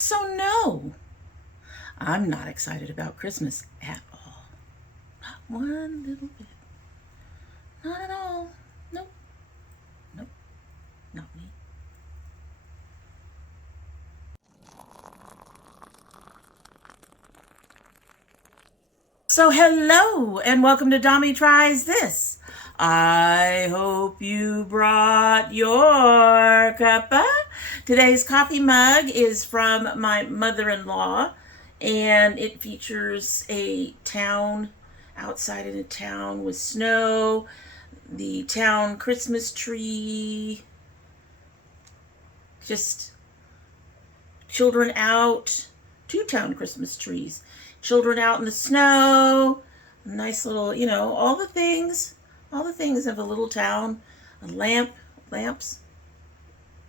So no, I'm not excited about Christmas at all. Not one little bit. Not at all. Nope. Nope. Not me. So hello and welcome to Dommy Tries This. I hope you brought your cuppa. Today's coffee mug is from my mother-in-law, and it features a town outside in a town with snow, the town Christmas tree, just children out, two town Christmas trees, children out in the snow, nice little, all the things of a little town, a lamps.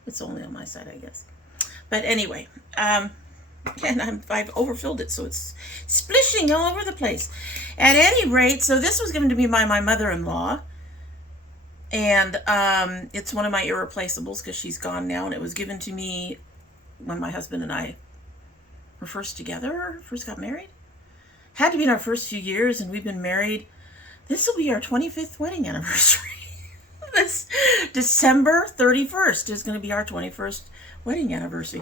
It's only on my side, I guess. But anyway, and I've overfilled it, so it's splishing all over the place. At any rate, so this was given to me by my mother-in-law, and it's one of my irreplaceables because she's gone now, and it was given to me when my husband and I were first got married. Had to be in our first few years, and we've been married. This will be our 25th wedding anniversary. This December 31st is going to be our 21st wedding anniversary.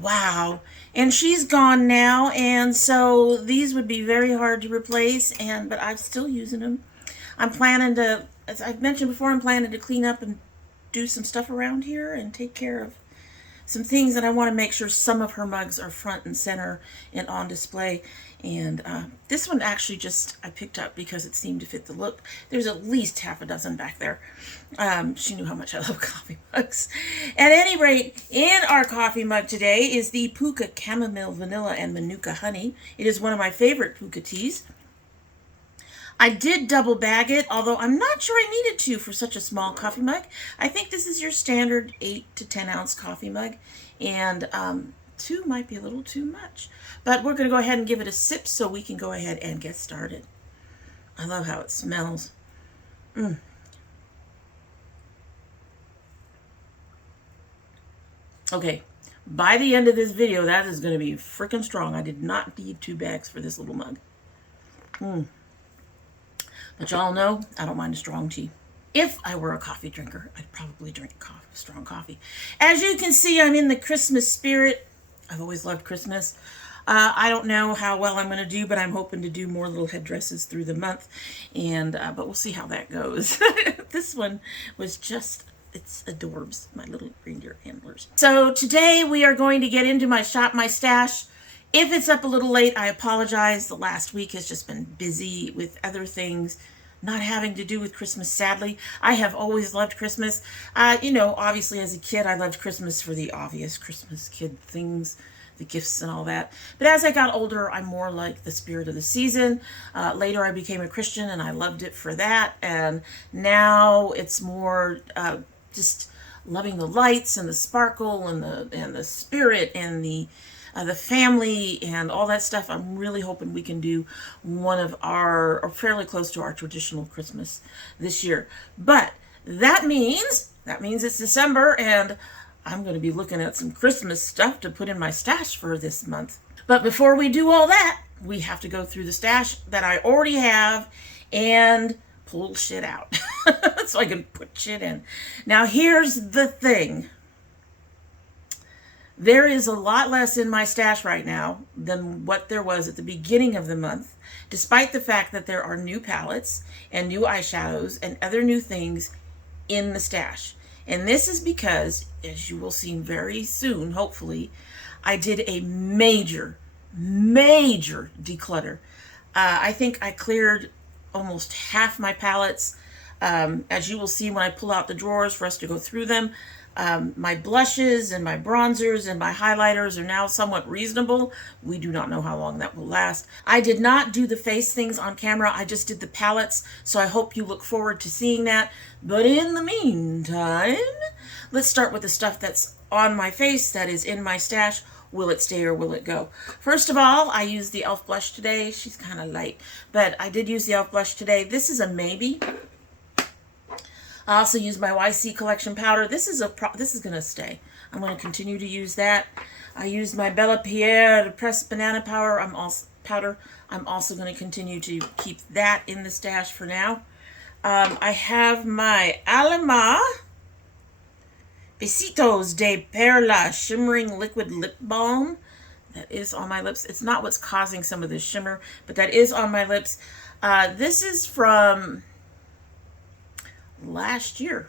Wow. And she's gone now, and so these would be very hard to replace, but I'm still using them. I'm planning to, as I've mentioned before, I'm planning to clean up and do some stuff around here and take care of some things, and I want to make sure some of her mugs are front and center and on display. And this one actually just I picked up because it seemed to fit the look. There's at least half a dozen back there. She knew how much I love coffee mugs. At any rate, in our coffee mug today is the Pukka Chamomile Vanilla and Manuka Honey. It is one of my favorite Pukka teas. I did double bag it, although I'm not sure I needed to for such a small coffee mug. I think this is your standard 8 to 10 ounce coffee mug, and 2 might be a little too much. But we're going to go ahead and give it a sip so we can go ahead and get started. I love how it smells. Okay, by the end of this video, that is going to be freaking strong. I did not need 2 bags for this little mug. But y'all know I don't mind a strong tea. If I were a coffee drinker, I'd probably drink strong coffee. As you can see, I'm in the Christmas spirit. I've always loved Christmas. I don't know how well I'm going to do, but I'm hoping to do more little headdresses through the month. But we'll see how that goes. This one was just, it's adorbs, my little reindeer handlers. So today we are going to get into my shop, my stash. If it's up a little late, I apologize. The last week has just been busy with other things not having to do with Christmas, sadly. I have always loved Christmas. Obviously as a kid, I loved Christmas for the obvious Christmas kid things, the gifts and all that. But as I got older, I'm more like the spirit of the season. Later, I became a Christian, and I loved it for that. And now it's more just loving the lights and the sparkle and the spirit and the family and all that stuff. I'm really hoping we can do one of or fairly close to our traditional Christmas this year. But that means it's December, and I'm going to be looking at some Christmas stuff to put in my stash for this month. But before we do all that, we have to go through the stash that I already have and pull shit out so I can put shit in. Now here's the thing. There is a lot less in my stash right now than what there was at the beginning of the month, despite the fact that there are new palettes and new eyeshadows and other new things in the stash. And this is because, as you will see very soon, hopefully, I did a major declutter. I think I cleared almost half my palettes. As you will see when I pull out the drawers for us to go through them. My blushes and my bronzers and my highlighters are now somewhat reasonable. We do not know how long that will last. I did not do the face things on camera. I just did the palettes, so I hope you look forward to seeing that. But in the meantime, let's start with the stuff that's on my face, that is in my stash. Will it stay or will it go? First of all, I used the e.l.f. blush today. She's kind of light, but I did use the e.l.f. blush today. This is a maybe. I also used my YC collection powder. This is going to stay. I'm going to continue to use that. I used my Bellapierre pressed banana powder. I'm also going to continue to keep that in the stash for now. I have my Alma Besitos de Perla Shimmering Liquid Lip Balm. That is on my lips. It's not what's causing some of this shimmer, but that is on my lips. This is from last year.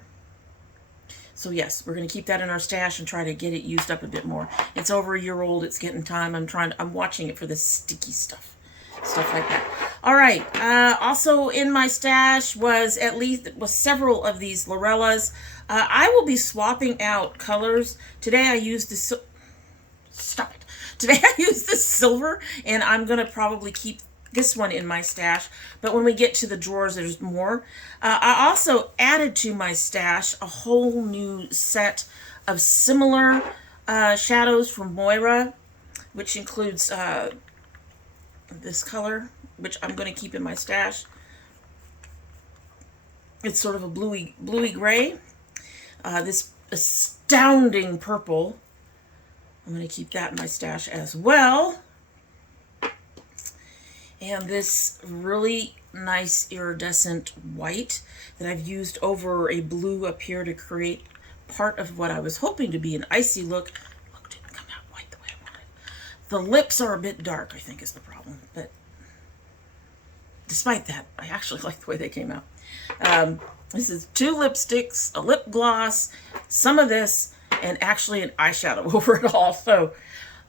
So yes, we're going to keep that in our stash and try to get it used up a bit more. It's over a year old. It's getting time. I'm watching it for the sticky stuff like that. All right. Also in my stash was several of these Lurellas. I will be swapping out colors. Today I used the stop it. Today I used the silver, and I'm going to probably keep this one in my stash, but when we get to the drawers, there's more. I also added to my stash a whole new set of similar shadows from MOIRA, which includes this color, which I'm going to keep in my stash. It's sort of a bluey gray. This astounding purple, I'm going to keep that in my stash as well. And this really nice iridescent white that I've used over a blue up here to create part of what I was hoping to be an icy look. Look, didn't come out white the way I wanted. The lips are a bit dark, I think, is the problem. But despite that, I actually like the way they came out. This is 2 lipsticks, a lip gloss, some of this, and actually an eyeshadow over it all. So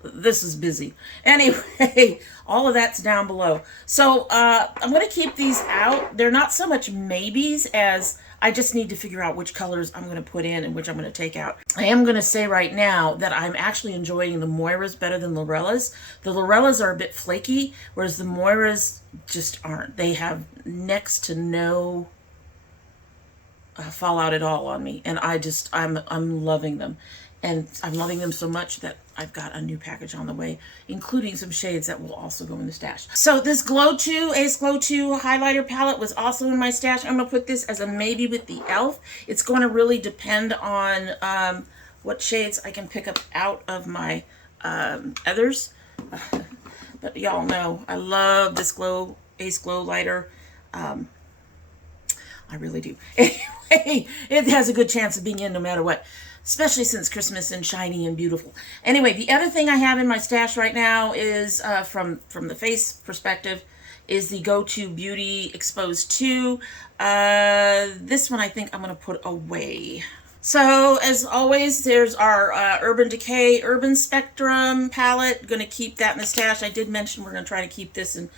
this is busy. Anyway, all of that's down below. So I'm going to keep these out. They're not so much maybes as I just need to figure out which colors I'm going to put in and which I'm going to take out. I am going to say right now that I'm actually enjoying the MOIRAs better than Lurellas. The Lurellas are a bit flaky, whereas the MOIRAs just aren't. They have next to no fallout at all on me, and I'm loving them. And I'm loving them so much that I've got a new package on the way, including some shades that will also go in the stash. So this Glow 2, Ace Glow 2 highlighter palette was also in my stash. I'm going to put this as a maybe with the e.l.f. It's going to really depend on what shades I can pick up out of my others. But y'all know I love this Ace Glow lighter. I really do. Anyway, it has a good chance of being in no matter what, especially since Christmas and shiny and beautiful. Anyway, the other thing I have in my stash right now is, from the face perspective, is the Go-To Beauty Exposed 2. This one I think I'm going to put away. So, as always, there's our Urban Decay Urban Spectrum palette. Going to keep that in the stash. I did mention we're going to try to keep this and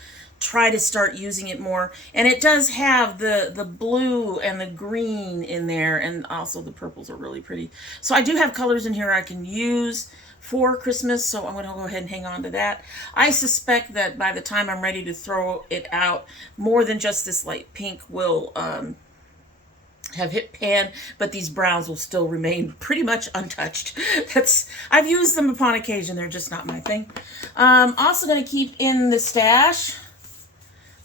try to start using it more. And it does have the blue and the green in there, and also the purples are really pretty. So I do have colors in here I can use for Christmas, so I'm going to go ahead and hang on to that. I suspect that by the time I'm ready to throw it out, more than just this light pink will have hit pan, but these browns will still remain pretty much untouched. I've used them upon occasion, they're just not my thing. Also going to keep in the stash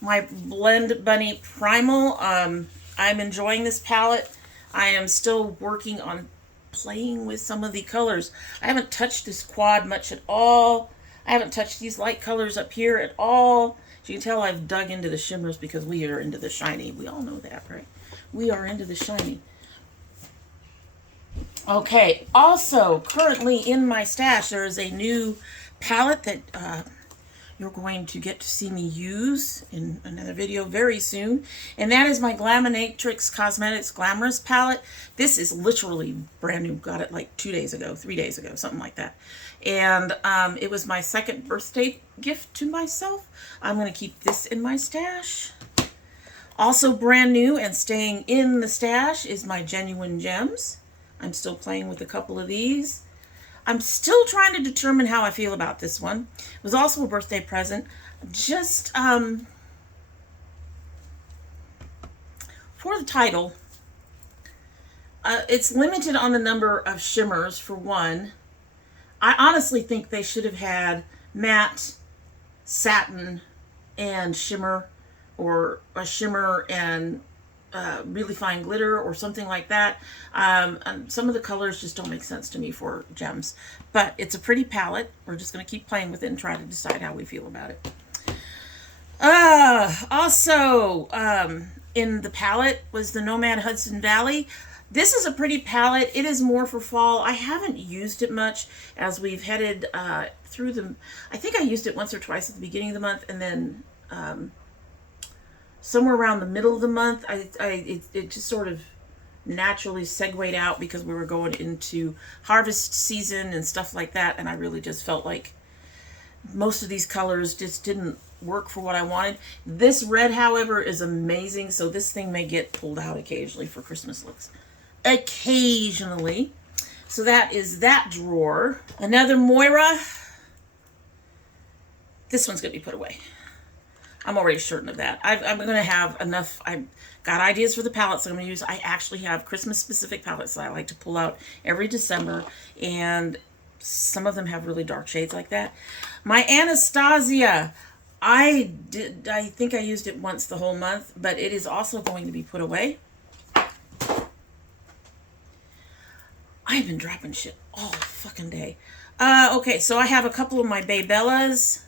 my Blend Bunny Primal. I'm enjoying this palette. I am still working on playing with some of the colors. I haven't touched this quad much at all. I haven't touched these light colors up here at all. As you can tell, I've dug into the shimmers because we are into the shiny. We all know that, right? We are into the shiny. Okay, also, currently in my stash, there is a new palette that you're going to get to see me use in another video very soon. And that is my Glaminatrix Cosmetics Glamorous palette. This is literally brand new. Got it like 2 days ago, 3 days ago, something like that. And it was my second birthday gift to myself. I'm going to keep this in my stash. Also brand new and staying in the stash is my Genuine Gems. I'm still playing with a couple of these. I'm still trying to determine how I feel about this one. It was also a birthday present. Just for the title, it's limited on the number of shimmers, for one. I honestly think they should have had matte, satin, and shimmer, or a shimmer and really fine glitter or something like that. And some of the colors just don't make sense to me for gems. But it's a pretty palette. We're just going to keep playing with it and try to decide how we feel about it. Also, in the palette was the Nomad Hudson Valley. This is a pretty palette. It is more for fall. I haven't used it much as we've headed through the... I think I used it once or twice at the beginning of the month, and then somewhere around the middle of the month, it just sort of naturally segued out because we were going into harvest season and stuff like that, and I really just felt like most of these colors just didn't work for what I wanted. This red, however, is amazing, so this thing may get pulled out occasionally for Christmas looks. Occasionally. So that is that drawer. Another MOIRA. This one's going to be put away. I'm already certain of that. I'm going to have enough. I've got ideas for the palettes I'm going to use. I actually have Christmas-specific palettes that I like to pull out every December, and some of them have really dark shades like that. My Anastasia, I think I used it once the whole month, but it is also going to be put away. I've been dropping shit all fucking day. Okay, so I have a couple of my Baybellas.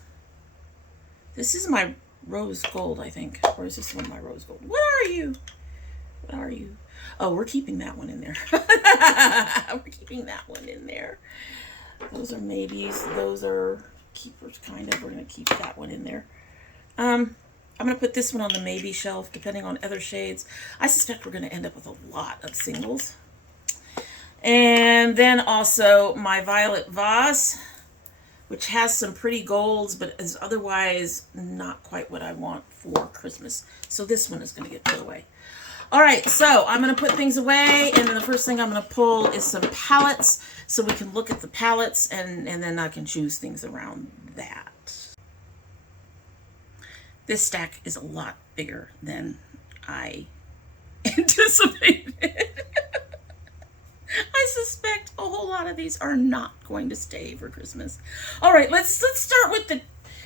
This is my rose gold, I think. Or is this one of my rose gold? What are you? What are you? Oh, we're keeping that one in there. We're keeping that one in there. Those are maybes. Those are keepers, kind of. We're going to keep that one in there. I'm going to put this one on the maybe shelf, depending on other shades. I suspect we're going to end up with a lot of singles. And then also my Violet Vase, which has some pretty golds, but is otherwise not quite what I want for Christmas. So this one is going to get put away. All right, so I'm going to put things away, and then the first thing I'm going to pull is some palettes, so we can look at the palettes, and then I can choose things around that. This stack is a lot bigger than I anticipated. I suspect a whole lot of these are not going to stay for Christmas. All right, let's start with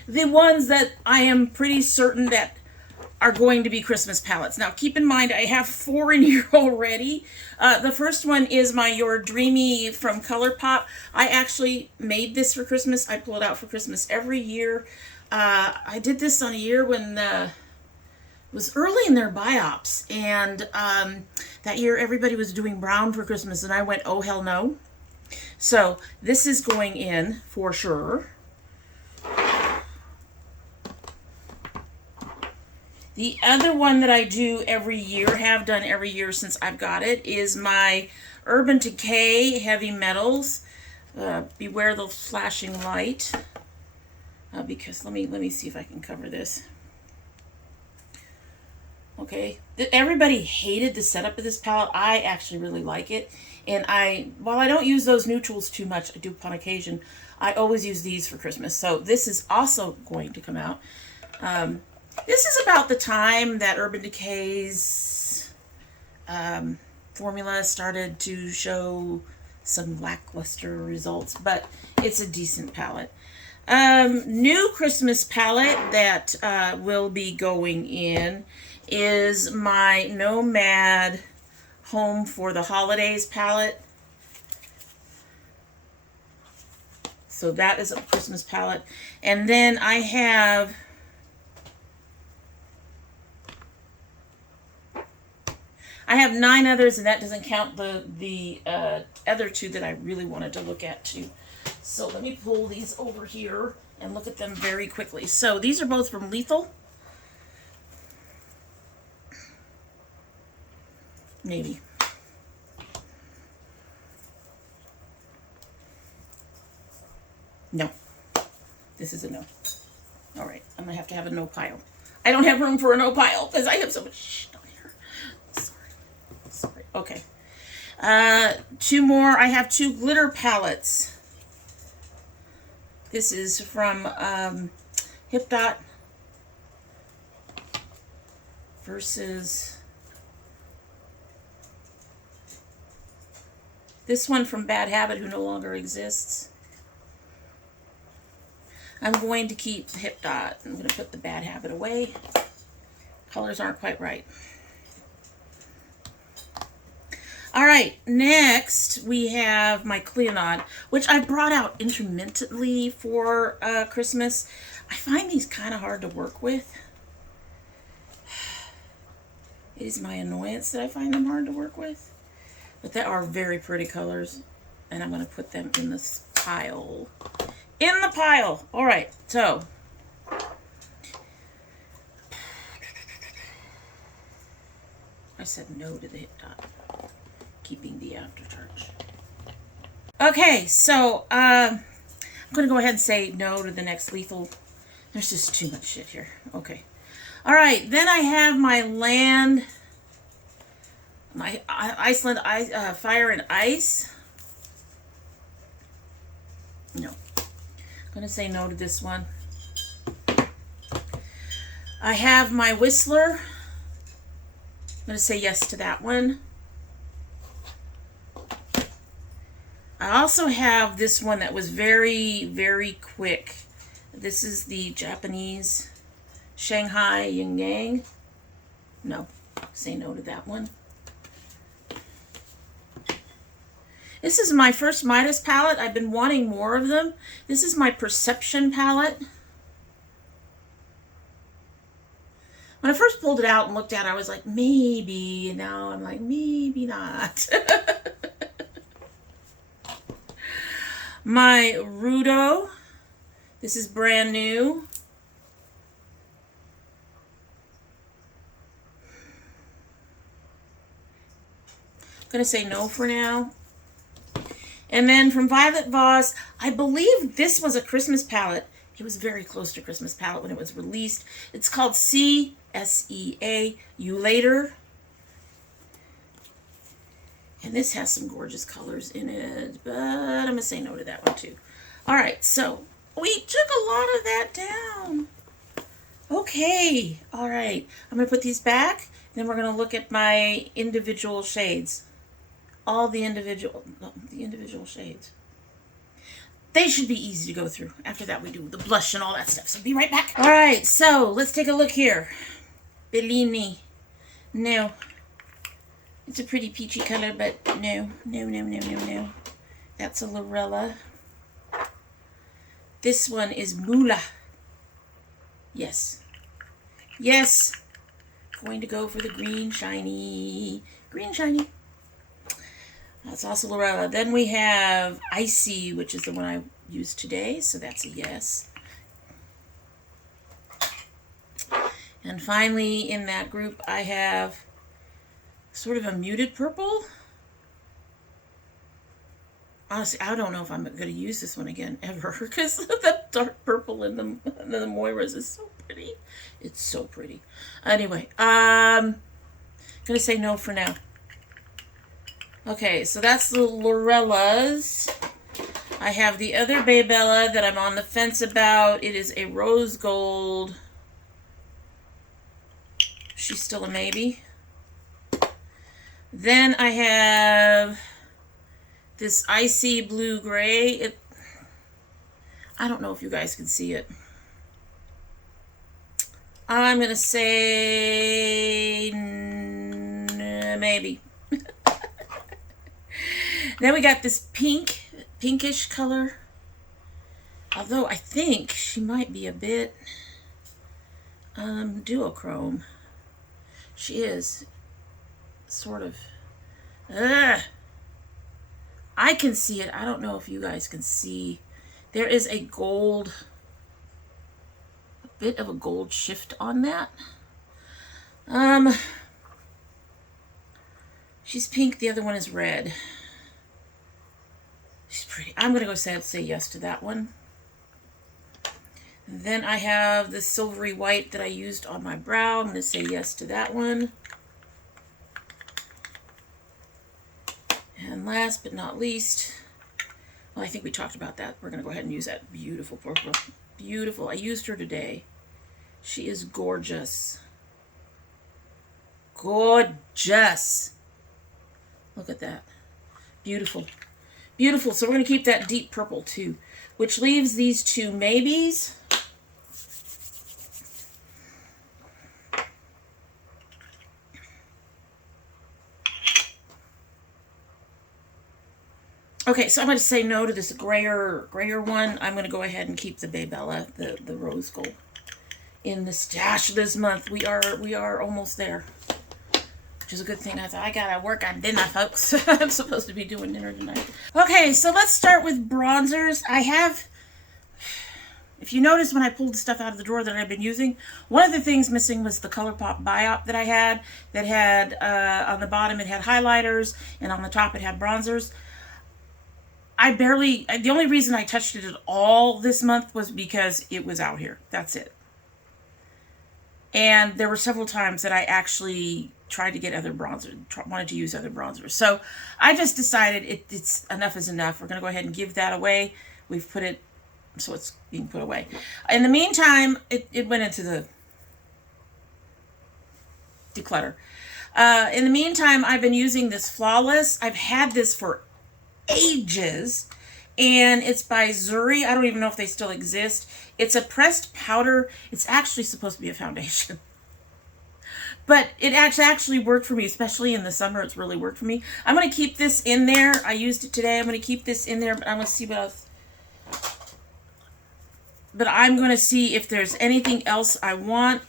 the ones that I am pretty certain that are going to be Christmas palettes. Now, keep in mind, I have 4 in here already. The first one is my Your Dreamy from ColourPop. I actually made this for Christmas. I pull it out for Christmas every year. I did this on a year when it was early in their BYOPs, and that year everybody was doing brown for Christmas, and I went, oh hell no. So this is going in for sure. The other one that I do every year, have done every year since I've got it, is my Urban Decay Heavy Metals. Beware the flashing light. Because let me see if I can cover this. Okay, everybody hated the setup of this palette. I actually really like it, and while I don't use those neutrals too much, I do upon occasion, I always use these for Christmas. So this is also going to come out. This is about the time that Urban Decay's formula started to show some lackluster results, but it's a decent palette. New Christmas palette that will be going in is my Nomad Home for the Holidays palette. So that is a Christmas palette. And then I have I have 9 others, and that doesn't count the other 2 that I really wanted to look at too. So let me pull these over here and look at them very quickly. So these are both from Lethal. Maybe. No. This is a no. All right. I'm going to have a no pile. I don't have room for a no pile because I have so much shit on here. Sorry. Okay. 2 more. I have 2 glitter palettes. This is from Hip Dot versus this one from Bad Habit, who no longer exists. I'm going to keep the Hip Dot. I'm going to put the Bad Habit away. Colors aren't quite right. All right, next we have my Cleonod, which I brought out intermittently for Christmas. I find these kind of hard to work with. It is my annoyance that I find them hard to work with. But they are very pretty colors, and I'm going to put them in this pile. In the pile! All right, so I said no to the hip dot, keeping the aftercharge. Okay, so I'm going to go ahead and say no to the next lethal. There's just too much shit here. Okay. All right, then I have my Iceland Fire and Ice. No. I'm going to say no to this one. I have my Whistler. I'm going to say yes to that one. I also have this one that was very, very quick. This is the Japanese Shanghai Yin Yang. No. Say no to that one. This is my first Midas palette. I've been wanting more of them. This is my Perception palette. When I first pulled it out and looked at it, I was like, maybe. And now I'm like, maybe not. My Rudo. This is brand new. I'm going to say no for now. And then from Violet Voss, I believe this was a Christmas palette. It was very close to Christmas palette when it was released. It's called CSEA You Later. And this has some gorgeous colors in it, but I'm going to say no to that one too. All right, so we took a lot of that down. Okay, all right. I'm going to put these back, then we're going to look at my individual shades. All the individual shades. They should be easy to go through. After that, we do the blush and all that stuff. So be right back. All right, so let's take a look here. Bellini. No. It's a pretty peachy color, but no. No. That's a Lurella. This one is Mula. Yes. Yes. Going to go for the green shiny. Green shiny. That's also Lurella. Then we have Icy, which is the one I used today, so that's a yes. And finally, in that group, I have sort of a muted purple. Honestly, I don't know if I'm going to use this one again ever, because the dark purple in the MOIRAs is so pretty. It's so pretty. Anyway, I'm going to say no for now. Okay, so that's the Lurellas. I have the other Baybella that I'm on the fence about. It is a rose gold. She's still a maybe. Then I have this icy blue gray. I don't know if you guys can see it. I'm going to say maybe. Then we got this pinkish color. Although I think she might be a bit duochrome. She is sort of. I can see it. I don't know if you guys can see. There is a bit of a gold shift on that. She's pink. The other one is red. She's pretty. I'm going to go say yes to that one. And then I have the silvery white that I used on my brow. I'm going to say yes to that one. And last but not least, well, I think we talked about that. We're going to go ahead and use that beautiful purple. Beautiful. I used her today. She is gorgeous. Gorgeous. Look at that. Beautiful. Beautiful. So we're going to keep that deep purple too, which leaves these two maybes. Okay, so I'm going to say no to this grayer one. I'm going to go ahead and keep the Bay Bella, the rose gold, in the stash this month. We are almost there, which is a good thing. I thought I gotta work on dinner, folks. I'm supposed to be doing dinner tonight. Okay, so let's start with bronzers. I have, if you notice when I pulled the stuff out of the drawer that I've been using, one of the things missing was the ColourPop BYOP that I had. That had on the bottom it had highlighters, and on the top it had bronzers. The only reason I touched it at all this month was because it was out here. That's it. And there were several times that I actually tried to get other bronzers, wanted to use other bronzers. So I just decided it's enough is enough. We're going to go ahead and give that away. We've put it, so it's being put away. In the meantime, it went into the declutter. In the meantime, I've been using this Flawless. I've had this for ages, and it's by Zuri. I don't even know if they still exist. It's a pressed powder. It's actually supposed to be a foundation, but it actually worked for me, especially in the summer. It's really worked for me. I'm going to keep this in there. I used it today. I'm going to keep this in there, but I'm going to see what else. But I'm going to see if there's anything else I want.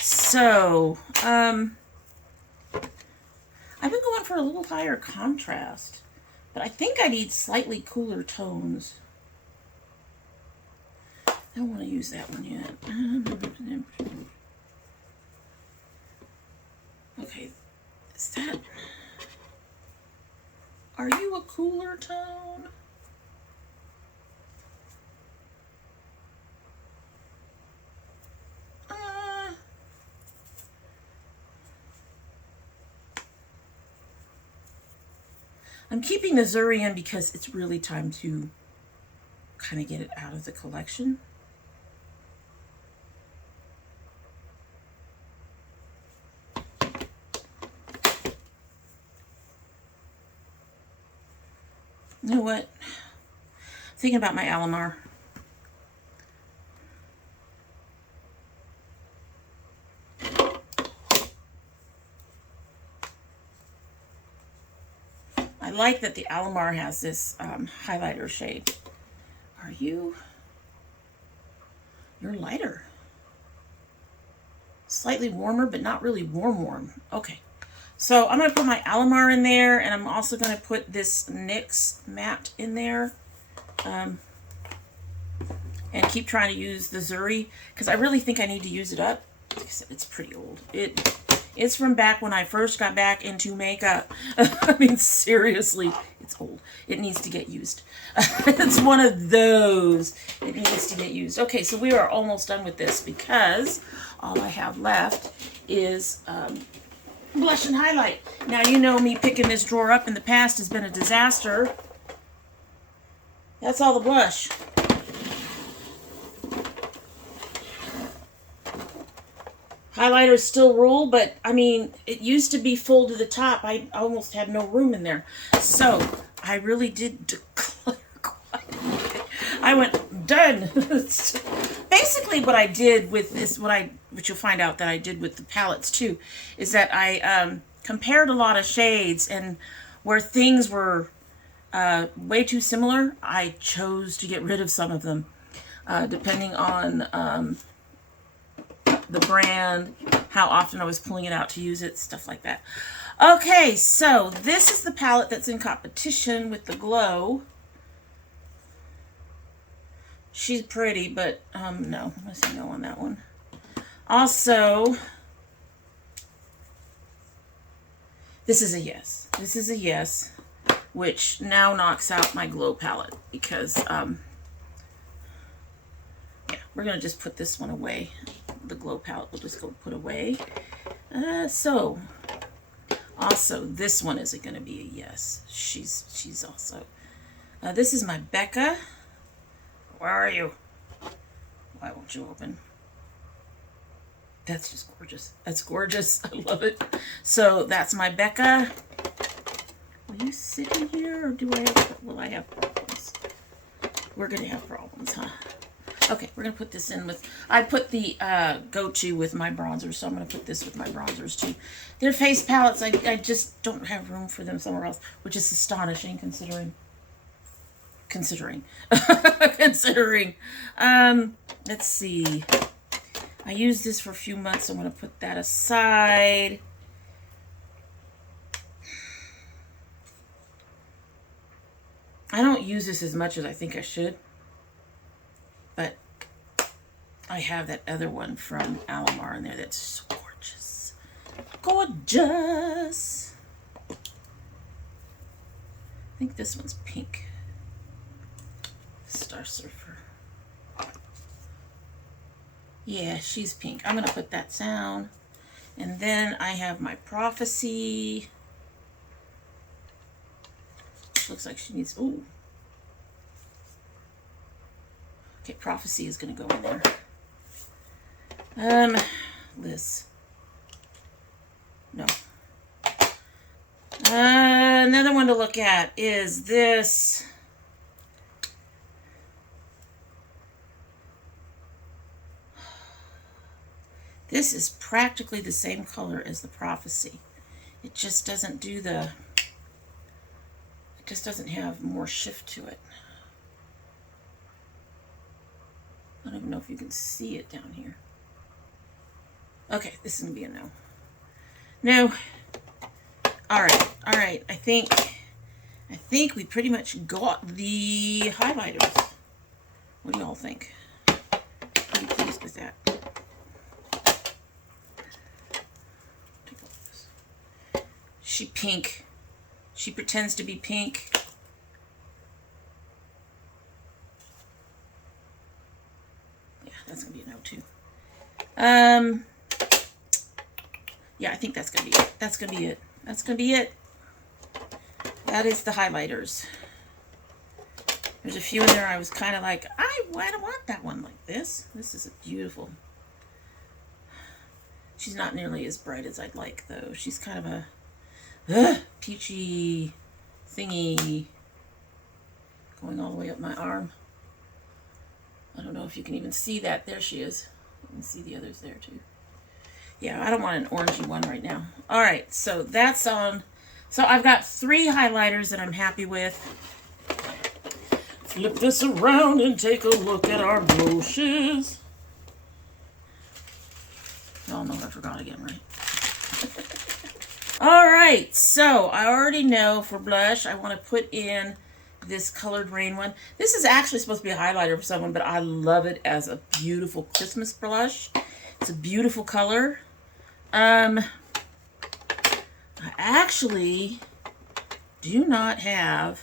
So, I've been going for a little higher contrast, but I think I need slightly cooler tones. I don't want to use that one yet. Okay, is that... Are you a cooler tone? I'm keeping the Zuri in because it's really time to kind of get it out of the collection. You know what? Thinking about my Alamar. I like that the Alamar has this highlighter shade. Are you? You're lighter. Slightly warmer, but not really warm. Okay. So I'm going to put my Alamar in there, and I'm also going to put this NYX matte in there. And keep trying to use the Zuri, because I really think I need to use it up. Like I said, it's pretty old. It's from back when I first got back into makeup. I mean, seriously, it's old. It needs to get used. It's one of those. It needs to get used. Okay, so we are almost done with this because all I have left is blush and highlight. Now, you know me picking this drawer up in the past has been a disaster. That's all the blush. Highlighters still rule, but I mean, it used to be full to the top. I almost had no room in there. So I really did declutter quite a bit. I went, done. Basically what I did with this, which you'll find out that I did with the palettes too, is that I compared a lot of shades, and where things were way too similar, I chose to get rid of some of them, depending on the brand, how often I was pulling it out to use it, stuff like that. Okay, so this is the palette that's in competition with the Glow. She's pretty, but no, I'm going to say no on that one. Also, this is a yes. This is a yes, which now knocks out my Glow palette because, yeah, we're going to just put this one away. The Glow palette we'll just go put away. So also this one isn't going to be a yes. She's also this is my Becca. Where are you? Why won't you open? That's just gorgeous. That's gorgeous. I love it. So that's my Becca. Will you sit in here, or will I have problems? We're gonna have problems, huh? Okay, we're going to put this in with, I put the go-to with my bronzers, so I'm going to put this with my bronzers too. They're face palettes. I just don't have room for them somewhere else, which is astonishing considering. Let's see. I used this for a few months, so I'm going to put that aside. I don't use this as much as I think I should, but I have that other one from Alamar in there that's gorgeous. Gorgeous! I think this one's pink. Star Surfer. Yeah, she's pink. I'm going to put that down. And then I have my Prophecy. Looks like she needs, ooh. Okay, Prophecy is going to go in there. Liz. No. Another one to look at is this. This is practically the same color as the Prophecy. It just doesn't do the, it just doesn't have more shift to it. I don't even know if you can see it down here. Okay, this is going to be a no. No. All right. I think we pretty much got the highlighters. What do y'all think? I'm pleased with that. She pink. She pretends to be pink. Yeah, that's gonna be a no too. Yeah, I think that's gonna be it. That's gonna be it. That's gonna be it. That is the highlighters. There's a few in there I was kind of like, I don't want that one like this. This is a beautiful. She's not nearly as bright as I'd like though. She's kind of a peachy thingy going all the way up my arm. I don't know if you can even see that. There she is. You can see the others there too. Yeah, I don't want an orangey one right now. All right, so that's on. So I've got 3 highlighters that I'm happy with. Flip this around and take a look at our brushes. Oh no, I forgot again, right? All right, so I already know for blush, I want to put in this colored Raine one. This is actually supposed to be a highlighter for someone, but I love it as a beautiful Christmas blush. It's a beautiful color. I actually do not have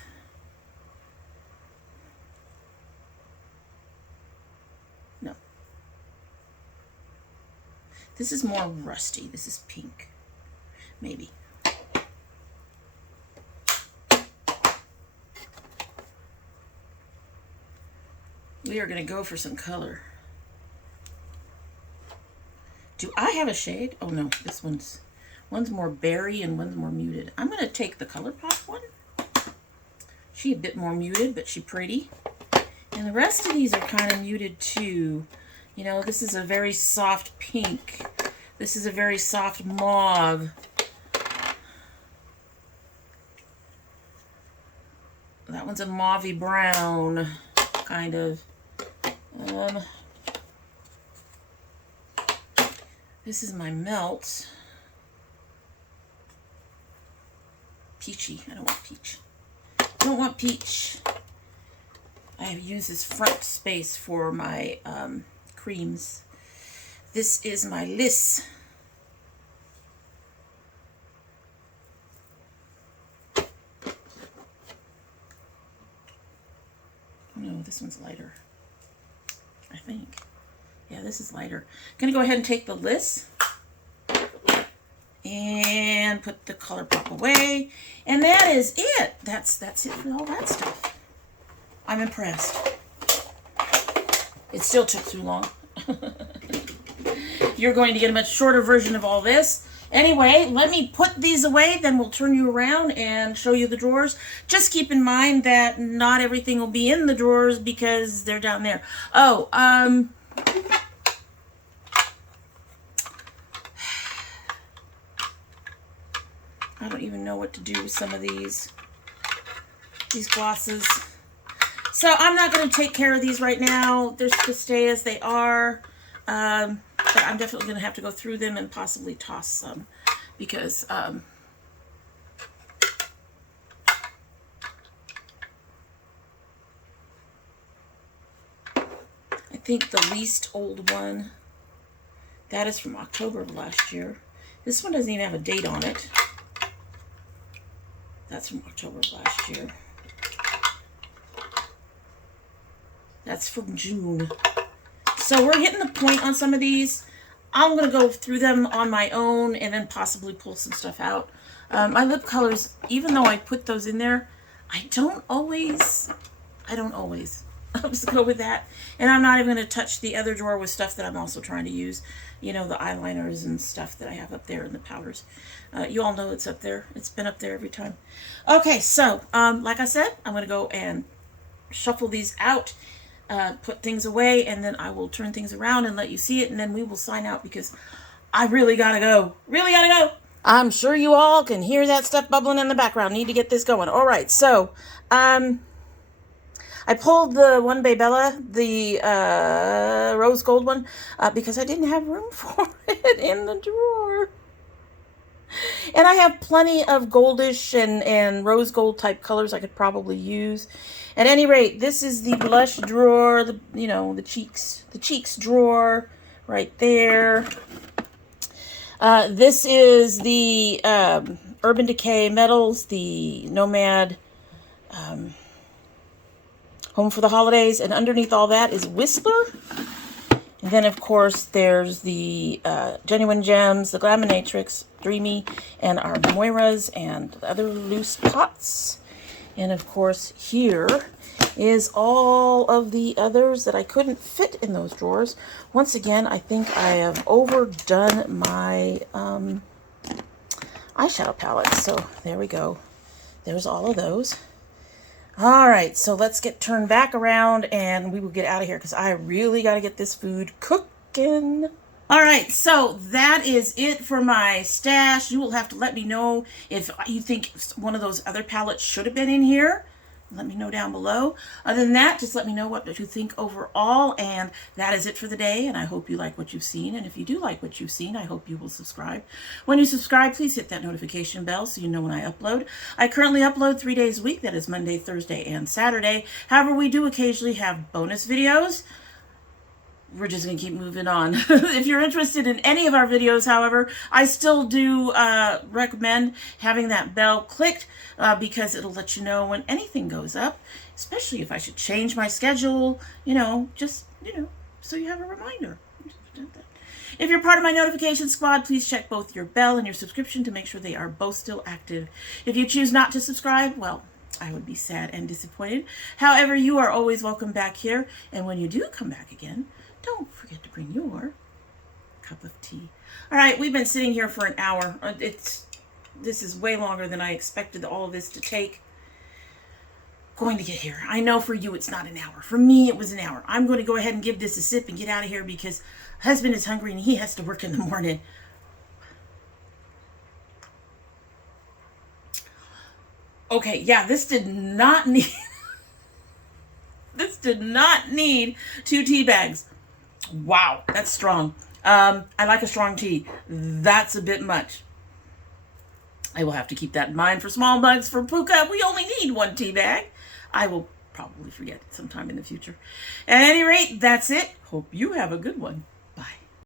no. This is more rusty. This is pink. Maybe. We are going to go for some color. Do I have a shade? Oh no, this one's more berry and one's more muted. I'm going to take the ColourPop one. She a bit more muted, but she pretty. And the rest of these are kind of muted too. You know, this is a very soft pink. This is a very soft mauve. That one's a mauvey brown, kind of. This is my melt. Peachy. I don't want peach. I don't want peach. I have used this front space for my creams. This is my Liss. No, this one's lighter, I think. Yeah, this is lighter. Gonna go ahead and take the Liss and put the ColourPop away, and that is it. That's it for all that stuff. I'm impressed. It still took too long. You're going to get a much shorter version of all this. Anyway, let me put these away, then we'll turn you around and show you the drawers. Just keep in mind that not everything will be in the drawers because they're down there. Oh, I don't even know what to do with some of these glosses. So I'm not going to take care of these right now. They're to stay as they are. But I'm definitely going to have to go through them and possibly toss some because I think the least old one, that is from October of last year. This one doesn't even have a date on it. That's from October of last year. That's from June. So we're hitting the point on some of these. I'm going to go through them on my own and then possibly pull some stuff out. My lip colors, even though I put those in there, I don't always. I'll just go with that. And I'm not even going to touch the other drawer with stuff that I'm also trying to use. You know, the eyeliners and stuff that I have up there and the powders. You all know it's up there. It's been up there every time. Okay, so like I said, I'm going to go and shuffle these out. Put things away, and then I will turn things around and let you see it, and then we will sign out because I really gotta go. Really gotta go. I'm sure you all can hear that stuff bubbling in the background. Need to get this going. All right, so I pulled the One Bay Bella, the rose gold one, because I didn't have room for it in the drawer. And I have plenty of goldish and rose gold type colors I could probably use. At any rate, this is the blush drawer, the cheeks drawer right there. This is the Urban Decay Metals, the Nomad Home for the Holidays, and underneath all that is Whistler. And then, of course, there's the Genuine Gems, the Glaminatrix, Dreamy, and our MOIRAs and the other loose pots. And, of course, here is all of the others that I couldn't fit in those drawers. Once again, I think I have overdone my eyeshadow palette. So, there we go. There's all of those. All right, so let's get turned back around and we will get out of here because I really got to get this food cooking. All right, so that is it for my stash. You will have to let me know if you think one of those other palettes should have been in here. Let me know down below. Other than that, just let me know what you think overall. And that is it for the day. And I hope you like what you've seen. And if you do like what you've seen, I hope you will subscribe. When you subscribe, please hit that notification bell so you know when I upload. I currently upload 3 days a week. That is Monday, Thursday, and Saturday. However, we do occasionally have bonus videos. We're just going to keep moving on. If you're interested in any of our videos, however, I still do recommend having that bell clicked because it'll let you know when anything goes up, especially if I should change my schedule, so you have a reminder. If you're part of my notification squad, please check both your bell and your subscription to make sure they are both still active. If you choose not to subscribe, well, I would be sad and disappointed. However, you are always welcome back here, and when you do come back again, don't forget to bring your cup of tea. All right, we've been sitting here for an hour. This is way longer than I expected all of this to take. Going to get here. I know for you it's not an hour. For me, it was an hour. I'm going to go ahead and give this a sip and get out of here because husband is hungry and he has to work in the morning. Okay, yeah, this did not need... This did not need 2 tea bags. Wow, that's strong. I like a strong tea. That's a bit much. I will have to keep that in mind for small mugs for Pukka. We only need 1 tea bag. I will probably forget sometime in the future. At any rate, that's it. Hope you have a good one.